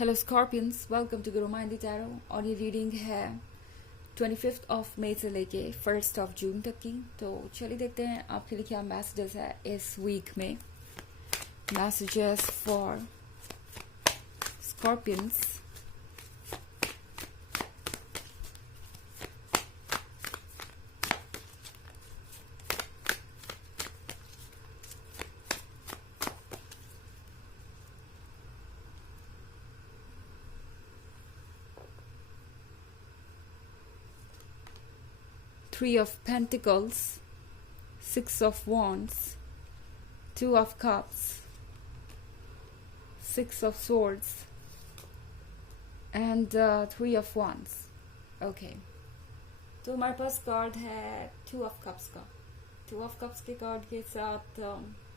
Hello Scorpions, welcome to Guru माइंडी tarot. और ये reading है 25 ऑफ मई से लेके 1 ऑफ जून तक की। तो चलिए देखते हैं आपके लिए क्या मैसेजेस है इस वीक में। Messages for scorpions. Three of Pentacles, Six of Wands, Two of Cups, Six of Swords, and Three of Wands. Okay. तो हमारे पास कार्ड है Two of Cups का। Two of Cups के कार्ड के साथ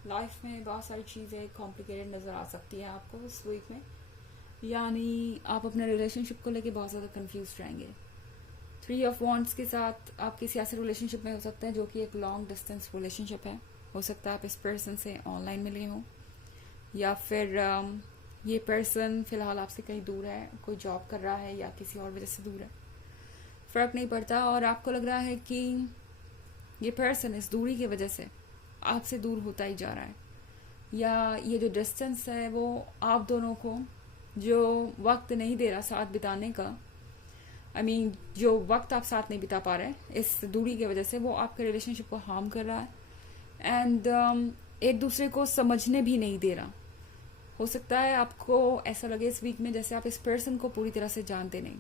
लाइफ में बहुत सारी चीज़ें कॉम्प्लिकेटेड नज़र आ सकती हैं आपको इस वीक में। यानी आप अपने रिलेशनशिप को लेके बहुत ज़्यादा कंफ्यूज रहेंगे। थ्री ऑफ वॉन्ड्स के साथ आप किसी ऐसे रिलेशनशिप में हो सकते हैं जो कि एक लॉन्ग डिस्टेंस रिलेशनशिप है। हो सकता है आप इस पर्सन से ऑनलाइन मिले हों या फिर ये पर्सन फिलहाल आपसे कहीं दूर है, कोई जॉब कर रहा है या किसी और वजह से दूर है, फर्क नहीं पड़ता। और आपको लग रहा है कि ये पर्सन इस दूरी की वजह से आपसे दूर होता ही जा रहा है, या ये जो डिस्टेंस है वो आप दोनों को जो वक्त नहीं दे रहा साथ बिताने का, जो वक्त आप साथ नहीं बिता पा रहे इस दूरी की वजह से, वो आपके रिलेशनशिप को हार्म कर रहा है एंड एक दूसरे को समझने भी नहीं दे रहा। हो सकता है आपको ऐसा लगे इस वीक में जैसे आप इस पर्सन को पूरी तरह से जानते नहीं,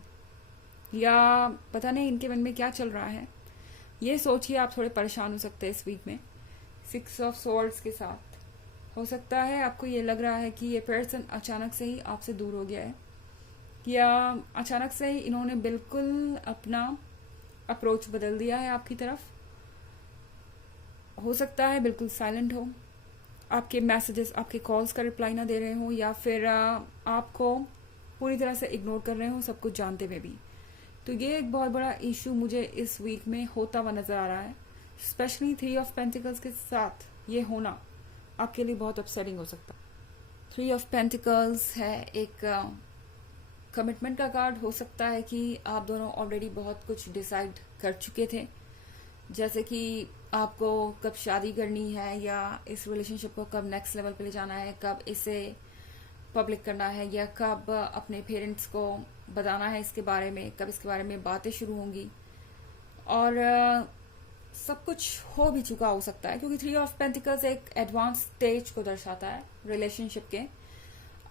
या पता नहीं इनके मन में क्या चल रहा है। ये सोचिए आप थोड़े परेशान हो सकते हैं इस वीक में। सिक्स ऑफ स्वॉर्ड्स के साथ हो सकता है आपको ये लग रहा है कि ये पर्सन अचानक से ही आपसे दूर हो गया है, या अचानक से ही इन्होंने बिल्कुल अपना अप्रोच बदल दिया है आपकी तरफ। हो सकता है बिल्कुल साइलेंट हो, आपके मैसेजेस, आपके कॉल्स का रिप्लाई ना दे रहे हो, या फिर आपको पूरी तरह से इग्नोर कर रहे हो सब कुछ जानते हुए भी। तो ये एक बहुत बड़ा इशू मुझे इस वीक में होता हुआ नजर आ रहा है। स्पेशली थ्री ऑफ पेंटिकल्स के साथ ये होना आपके लिए बहुत अपसेटिंग हो सकता है। थ्री ऑफ पेंटिकल्स है एक कमिटमेंट का कार्ड। हो सकता है कि आप दोनों ऑलरेडी बहुत कुछ डिसाइड कर चुके थे, जैसे कि आपको कब शादी करनी है, या इस रिलेशनशिप को कब नेक्स्ट लेवल पे ले जाना है, कब इसे पब्लिक करना है, या कब अपने पेरेंट्स को बताना है इसके बारे में, कब इसके बारे में बातें शुरू होंगी। और सब कुछ हो भी चुका हो सकता है, क्योंकि थ्री ऑफ पेंटिकल्स एक एडवांस स्टेज को दर्शाता है रिलेशनशिप के।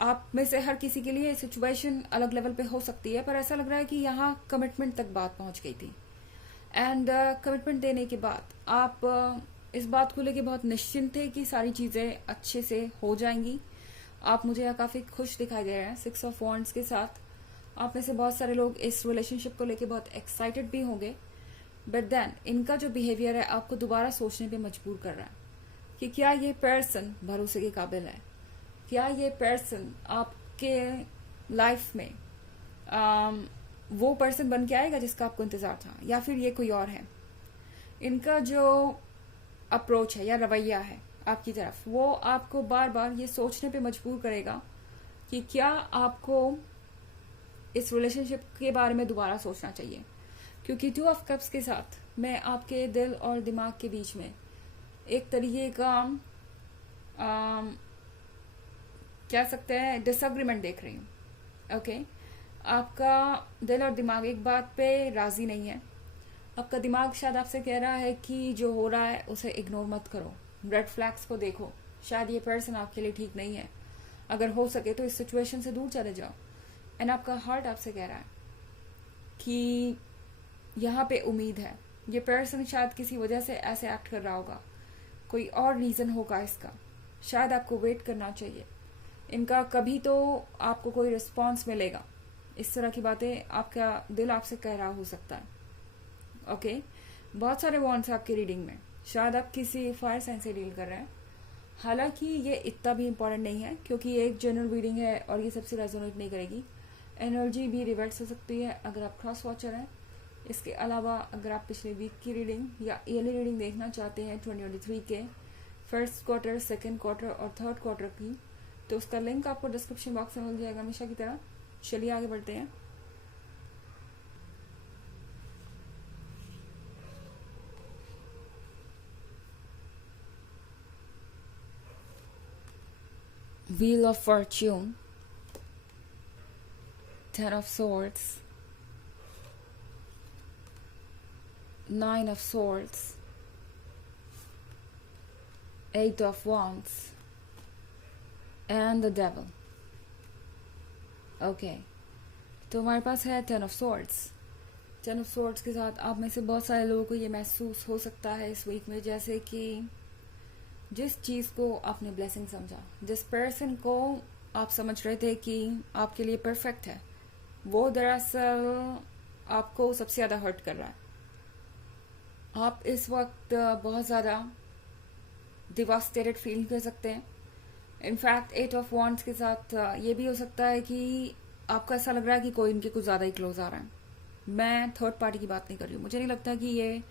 आप में से हर किसी के लिए सिचुएशन अलग लेवल पे हो सकती है, पर ऐसा लग रहा है कि यहाँ कमिटमेंट तक बात पहुंच गई थी एंड कमिटमेंट देने के बाद आप इस बात को लेके बहुत निश्चिंत थे कि सारी चीजें अच्छे से हो जाएंगी। आप मुझे यहाँ काफी खुश दिखाई दे रहे हैं सिक्स ऑफ वॉन्ड्स के साथ। आप में से बहुत सारे लोग इस रिलेशनशिप को लेके बहुत एक्साइटेड भी होंगे, बट देन इनका जो बिहेवियर है आपको दोबारा सोचने पे मजबूर कर रहा है कि क्या ये पर्सन भरोसे के काबिल है, क्या ये पर्सन आपके लाइफ में वो पर्सन बन के आएगा जिसका आपको इंतजार था, या फिर ये कोई और है। इनका जो अप्रोच है या रवैया है आपकी तरफ, वो आपको बार बार ये सोचने पे मजबूर करेगा कि क्या आपको इस रिलेशनशिप के बारे में दोबारा सोचना चाहिए। क्योंकि टू ऑफ कप्स के साथ मैं आपके दिल और दिमाग के बीच में एक तरीके का कह सकते हैं डिसएग्रीमेंट देख रही हूँ। ओके, आपका दिल और दिमाग एक बात पे राजी नहीं है। आपका दिमाग शायद आपसे कह रहा है कि जो हो रहा है उसे इग्नोर मत करो, रेड फ्लैग्स को देखो, शायद ये पर्सन आपके लिए ठीक नहीं है, अगर हो सके तो इस सिचुएशन से दूर चले जाओ। एंड आपका हार्ट आपसे कह रहा है कि यहाँ पे उम्मीद है, ये पर्सन शायद किसी वजह से ऐसे एक्ट कर रहा होगा, कोई और रीजन होगा इसका, शायद आपको वेट करना चाहिए, इनका कभी तो आपको कोई रिस्पॉन्स मिलेगा। इस तरह की बातें आपका दिल आपसे कह रहा हो सकता है। ओके, बहुत सारे वॉन्ड्स आपकी रीडिंग में, शायद आप किसी फायर साइन से डील कर रहे हैं। हालांकि ये इतना भी इम्पोर्टेंट नहीं है, क्योंकि ये एक जनरल रीडिंग है और ये सबसे रेजोनेट नहीं करेगी। एनर्जी भी रिवर्स हो सकती है अगर आप क्रॉस वॉचर हैं। इसके अलावा अगर आप पिछले वीक की रीडिंग या ईयरली रीडिंग देखना चाहते हैं 2023 के फर्स्ट क्वार्टर, सेकेंड क्वार्टर और थर्ड क्वार्टर की, तो उसका लिंक आपको डिस्क्रिप्शन बॉक्स में मिल जाएगा हमेशा की तरह। चलिए आगे बढ़ते हैं। Wheel of Fortune, Ten of Swords, Nine of Swords, Eight of Wands, and the Devil. Okay, तो हमारे पास है ten of swords. Ten of swords के साथ आप में से बहुत सारे लोगों को ये महसूस हो सकता है इस वीक में, जैसे कि जिस चीज़ को आपने ब्लेसिंग समझा, जिस पर्सन को आप समझ रहे थे कि आपके लिए परफेक्ट है, वो दरअसल आपको सबसे ज़्यादा हर्ट कर रहा है। आप इस वक्त बहुत ज़्यादा डिवास्टेटेड फील कर सकते हैं। इनफैक्ट एट ऑफ वॉन्ड्स के साथ ये भी हो सकता है कि आपको ऐसा लग रहा है कि कोई इनके कुछ ज़्यादा ही क्लोज आ रहा है। मैं थर्ड पार्टी की बात नहीं कर रही हूँ। मुझे नहीं लगता कि ये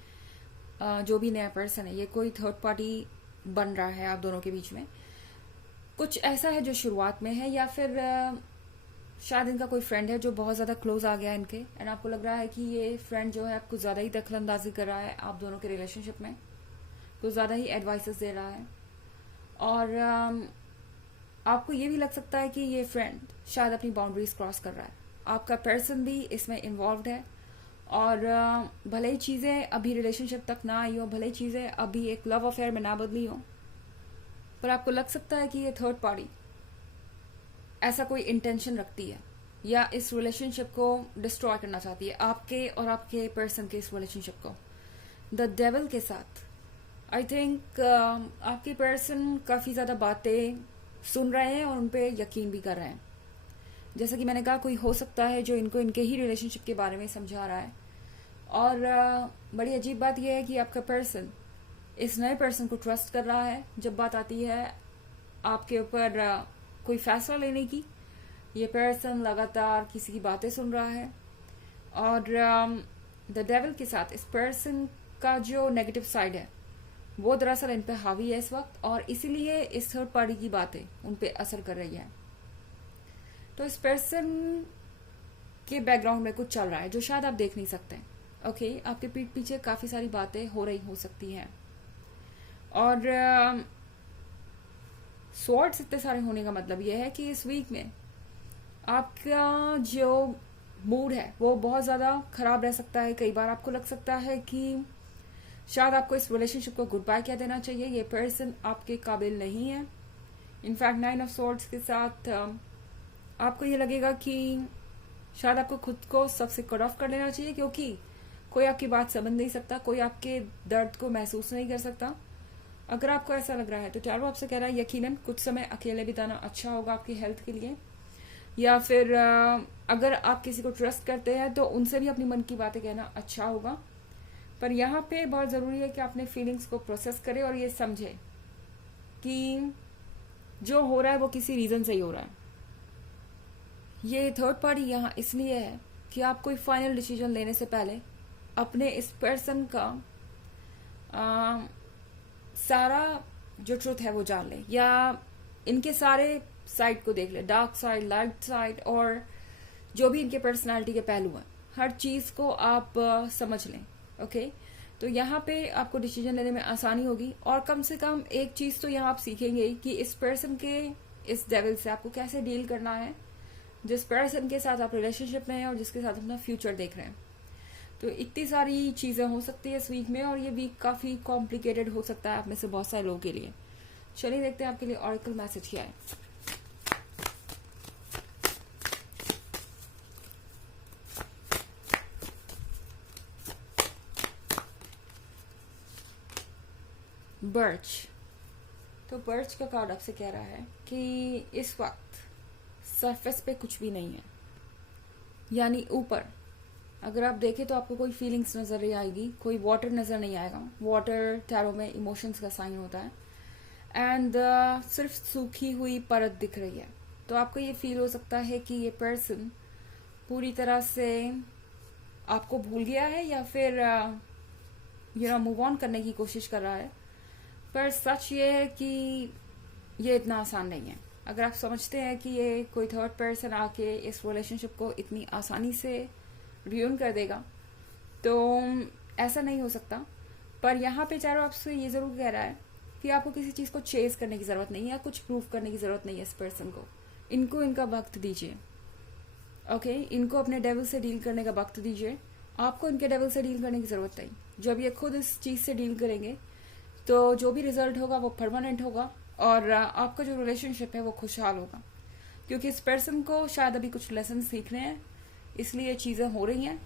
जो भी नया पर्सन है ये कोई थर्ड पार्टी बन रहा है आप दोनों के बीच में। कुछ ऐसा है जो शुरुआत में है, या फिर शायद इनका कोई फ्रेंड है जो बहुत ज़्यादा क्लोज आ गया इनके, एंड आपको लग रहा है कि ये फ्रेंड जो है आपको ज़्यादा ही दखलंदाजी कर रहा है आप दोनों के रिलेशनशिप में, कुछ ज़्यादा ही एडवाइसेस दे रहा है। और आपको ये भी लग सकता है कि ये फ्रेंड शायद अपनी बाउंड्रीज क्रॉस कर रहा है। आपका पर्सन भी इसमें इन्वॉल्व है, और भले ही चीज़ें अभी रिलेशनशिप तक ना आई हो, भले ही चीज़ें अभी एक लव अफेयर में ना बदली हो, पर आपको लग सकता है कि ये थर्ड पार्टी ऐसा कोई इंटेंशन रखती है या इस रिलेशनशिप को डिस्ट्रॉय करना चाहती है, आपके और आपके पर्सन के इस रिलेशनशिप को। द डेविल के साथ आई थिंक आपके पर्सन काफ़ी ज़्यादा बातें सुन रहे हैं और उन पे यकीन भी कर रहे हैं। जैसा कि मैंने कहा, कोई हो सकता है जो इनको इनके ही रिलेशनशिप के बारे में समझा रहा है। और बड़ी अजीब बात यह है कि आपका पर्सन इस नए पर्सन को ट्रस्ट कर रहा है। जब बात आती है आपके ऊपर कोई फैसला लेने की, ये पर्सन लगातार किसी की बातें सुन रहा है। और द डेविल के साथ इस पर्सन का जो नेगेटिव साइड है वो दरअसल इन पे हावी है इस वक्त, और इसीलिए इस थर्ड पार्टी की बातें उन पे असर कर रही है। तो इस पर्सन के बैकग्राउंड में कुछ चल रहा है जो शायद आप देख नहीं सकते। ओके, आपके पीठ पीछे काफी सारी बातें हो रही हो सकती हैं। और स्वॉर्ड्स इतने सारे होने का मतलब यह है कि इस वीक में आपका जो मूड है वो बहुत ज़्यादा खराब रह सकता है। कई बार आपको लग सकता है कि शायद आपको इस रिलेशनशिप को गुड बाय कह देना चाहिए, ये पर्सन आपके काबिल नहीं है। इनफैक्ट नाइन ऑफ स्वॉर्ड्स के साथ आपको ये लगेगा कि शायद आपको खुद को सबसे कट ऑफ कर लेना चाहिए, क्योंकि कोई आपकी बात समझ नहीं सकता, कोई आपके दर्द को महसूस नहीं कर सकता। अगर आपको ऐसा लग रहा है तो टैरो आपसे कह रहा है यकीनन कुछ समय अकेले बिताना अच्छा होगा आपकी हेल्थ के लिए, या फिर अगर आप किसी को ट्रस्ट करते हैं तो उनसे भी अपनी मन की बातें कहना अच्छा होगा। पर यहाँ पे बहुत ज़रूरी है कि अपने फीलिंग्स को प्रोसेस करें और ये समझे कि जो हो रहा है वो किसी रीज़न से ही हो रहा है। ये थर्ड पार्टी यहाँ इसलिए है कि आप कोई फाइनल डिसीजन लेने से पहले अपने इस पर्सन का सारा जो ट्रुथ है वो जान ले, या इनके सारे साइड को देख ले, डार्क साइड, लाइट साइड, और जो भी इनके पर्सनालिटी के पहलू हैं, हर चीज़ को आप समझ लें। ओके, तो यहाँ पे आपको डिसीजन लेने में आसानी होगी। और कम से कम एक चीज़ तो यहाँ आप सीखेंगे कि इस पर्सन के इस डेविल से आपको कैसे डील करना है, जिस पर्सन के साथ आप रिलेशनशिप में हैं और जिसके साथ अपना फ्यूचर देख रहे हैं। तो इतनी सारी चीज़ें हो सकती है इस वीक में, और ये वीक काफ़ी कॉम्प्लिकेटेड हो सकता है आप में से बहुत सारे लोगों के लिए। चलिए देखते हैं आपके लिए ऑरेकल मैसेज क्या है। बर्च, तो बर्च का कार्ड आपसे कह रहा है कि इस वक्त सरफेस पे कुछ भी नहीं है, यानी ऊपर अगर आप देखें तो आपको कोई फीलिंग्स नजर नहीं आएगी, कोई वाटर नजर नहीं आएगा। वाटर टैरो में इमोशंस का साइन होता है, एंड सिर्फ सूखी हुई परत दिख रही है। तो आपको ये फील हो सकता है कि ये पर्सन पूरी तरह से आपको भूल गया है, या फिर मूव ऑन करने की कोशिश कर रहा है। पर सच ये है कि ये इतना आसान नहीं है। अगर आप समझते हैं कि ये कोई थर्ड पर्सन आके इस रिलेशनशिप को इतनी आसानी से रियून कर देगा, तो ऐसा नहीं हो सकता। पर यहाँ पे चारों आपसे ये ज़रूर कह रहा है कि आपको किसी चीज़ को चेज करने की ज़रूरत नहीं है, कुछ प्रूव करने की ज़रूरत नहीं है इस पर्सन को। इनको इनका वक्त दीजिए, ओके? इनको अपने डेविल से डील करने का वक्त दीजिए। आपको इनके डेविल से डील करने की ज़रूरत नहीं। जब ये खुद इस चीज़ से डील करेंगे तो जो भी रिजल्ट होगा वो परमानेंट होगा और आपका जो रिलेशनशिप है वो खुशहाल होगा। क्योंकि इस पर्सन को शायद अभी कुछ लेसन सीखने हैं, इसलिए ये चीज़ें हो रही हैं।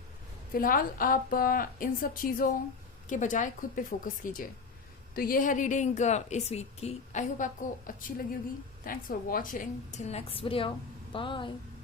फिलहाल आप इन सब चीज़ों के बजाय खुद पे फोकस कीजिए। तो ये है रीडिंग इस वीक की। आई होप आपको अच्छी लगी होगी। Thanks for watching. Till next video, bye.